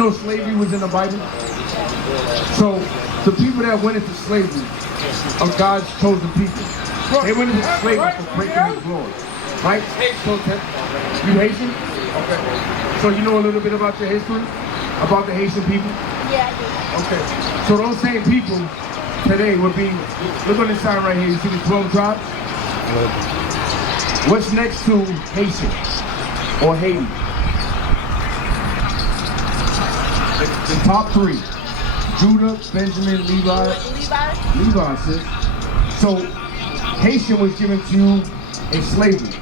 know slavery was in the Bible? So the people that went into slavery are God's chosen people. They went into slavery for breaking His laws. Right? So, you Haitian? Okay. So you know a little bit about your history? About the Haitian people? Yeah, I do. Okay. So those same people today would be, look on this sign right here, you see the 12 tribes? What's next to Haitian or Haiti? The top three: Judah, Benjamin, Levi. Levi, sis. So Haitian was given to you in slavery.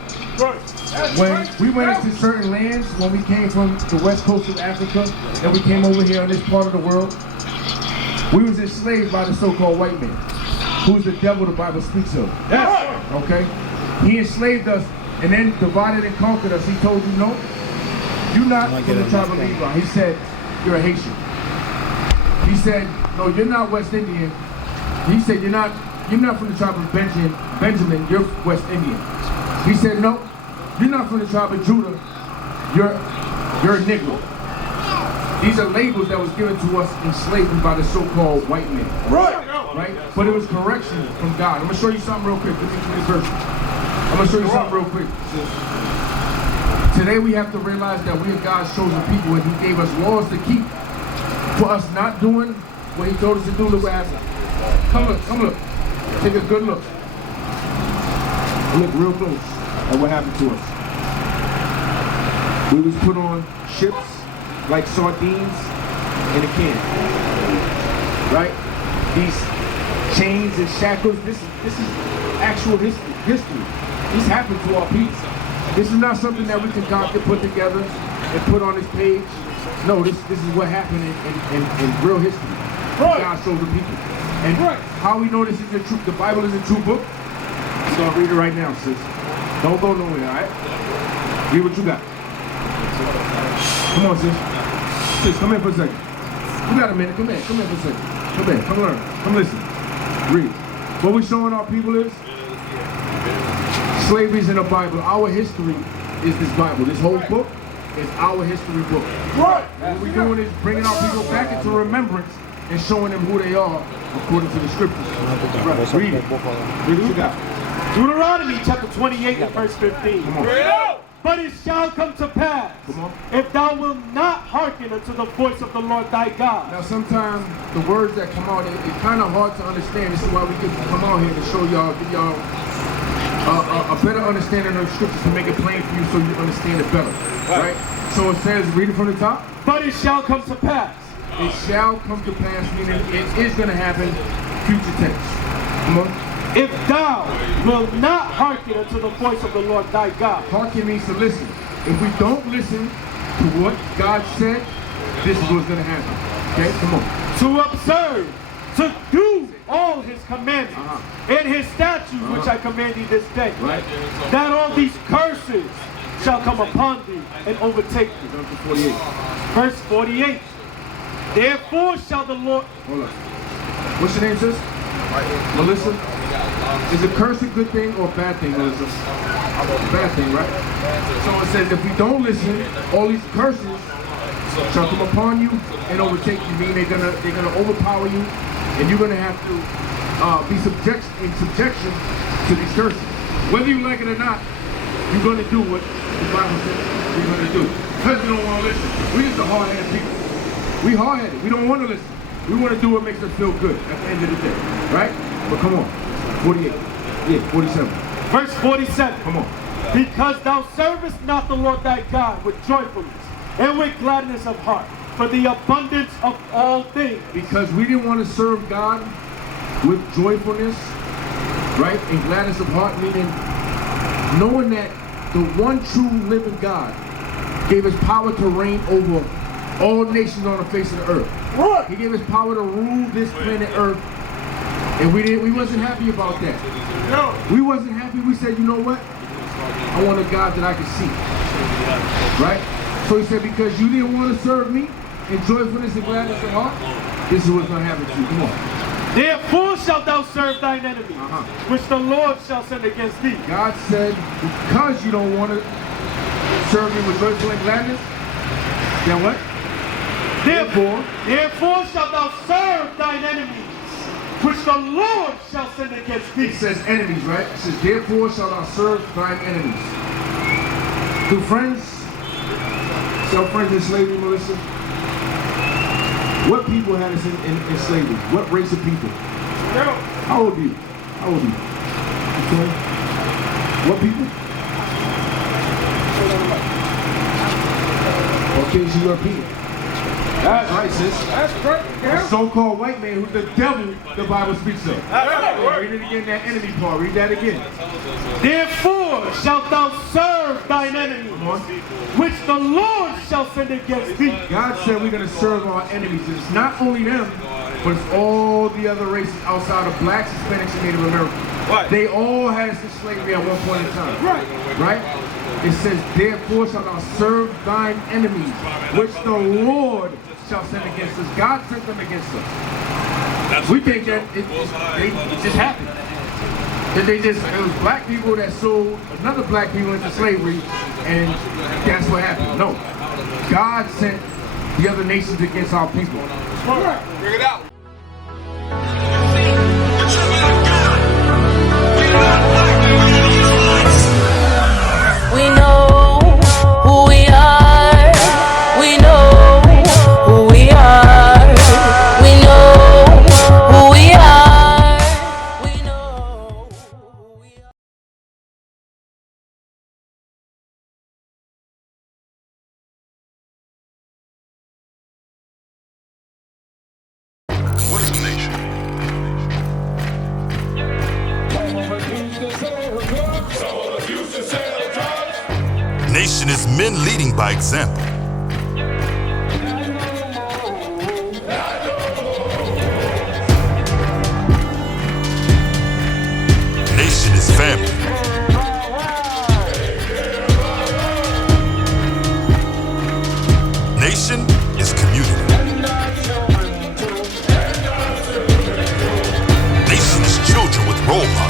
When we went into certain lands, when we came from the west coast of Africa, and we came over here on this part of the world, we was enslaved by the so-called white man, who's the devil the Bible speaks of. Okay? He enslaved us and then divided and conquered us. He told you, no, you're not from the tribe of Levi. He said, you're a Haitian. He said, no, you're not West Indian. He said, you're not from the tribe of Benjamin, you're West Indian. He said, no, you're not from the tribe of Judah, you're a Negro. These are labels that was given to us in slavery by the so-called white man. Right? But it was correction from God. I'm going to show you something real quick. Let me read this verse. I'm going to show you something real quick. Today we have to realize that we are God's chosen people and He gave us laws to keep. For us not doing what He told us to do, look what happened. Come look. Take a good look. Look real close at what happened to us. We was put on ships like sardines in a can. Right? These chains and shackles, this is actual history. This happened to our people. This is not something that we concoct and put together and put on this page. No, this is what happened in real history. God showed the people. And how we know this is the truth, the Bible is a true book? I'm going to read it right now, sis. Don't go nowhere, all right? Read what you got. Come on, sis. Sis, come here for a second. You got a minute. Come here for a second. Come here. Come learn. Come listen. Read. What we're showing our people is slavery is in the Bible. Our history is this Bible. This whole book is our history book. Right. What we're doing is bringing our people back into remembrance and showing them who they are according to the scriptures. Right. Read it. Read what you got. Deuteronomy chapter 28 and verse 15. Come on. But it shall come to pass, if thou wilt not hearken unto the voice of the Lord thy God. Now sometimes the words that come out, it's kind of hard to understand. This is why we get to come out here to show y'all, give y'all a better understanding of the scriptures to make it plain for you so you understand it better. Right? So it says, read it from the top. But it shall come to pass. It shall come to pass, meaning it is going to happen, future tense. Come on. If thou wilt not hearken unto the voice of the Lord thy God. Hearken means to listen. If we don't listen to what God said, this is what's going to happen. Okay, come on. To observe, to do all His commandments and His statutes, which I command thee this day. Right. That all these curses shall come upon thee and overtake thee. Verse 48. Therefore shall the Lord... Hold on. What's your name, sis? Melissa? Is a curse a good thing or a bad thing, Melissa? A bad thing, right? So it says if we don't listen, all these curses shall come upon you and overtake you. Meaning they're gonna overpower you, and you're gonna have to be in subjection to these curses. Whether you like it or not, you're gonna do what the Bible says you're gonna do. Because we don't want to listen. We just a hard-headed people. We hard-headed. We don't want to listen. We want to do what makes us feel good at the end of the day, right? But come on, 48, yeah, 47. Verse 47. Come on. Because thou servest not the Lord thy God with joyfulness and with gladness of heart, for the abundance of all things. Because we didn't want to serve God with joyfulness, right, and gladness of heart, meaning knowing that the one true living God gave us power to reign over all nations on the face of the earth. What? He gave us power to rule this planet Earth, and we wasn't happy about that. No. We wasn't happy. We said, you know what? I want a God that I can see. Right? So He said, because you didn't want to serve me in joyfulness and gladness of heart, this is what's going to happen to you. Come on. Therefore shalt thou serve thine enemies, which the Lord shall send against thee. God said, because you don't want to serve me with joyful and gladness, then what? Therefore shalt thou serve thine enemies, which the Lord shall send against thee. It says enemies, right? It says, therefore shalt thou serve thine enemies. Do friends sell friends in slavery, Melissa? What people had us in slavery? What race of people? How old are you? How old are you? Okay. What people? Caucasian European. That's right, sis. That's correct. A so-called white man who's the devil the Bible speaks of. Read it again, that enemy part. Read that again. Therefore shalt thou serve thine enemies, which the Lord shall send against thee. God said we're going to serve our enemies. And it's not only them, but it's all the other races outside of blacks, Hispanics, and Native Americans. Right. They all had us in slavery at one point in time. Right? It says, therefore shalt thou serve thine enemies, which the Lord shall send against us. God sent them against us. We think that it just happened. That it was black people that sold another black people into slavery, and that's what happened. No. God sent the other nations against our people. Bring it out. We know who we are. We know who we are. We know who we are. We know who we are. What is the nation? Nation is men leading by example. Nation is family. Nation is community. Nation is children with role models.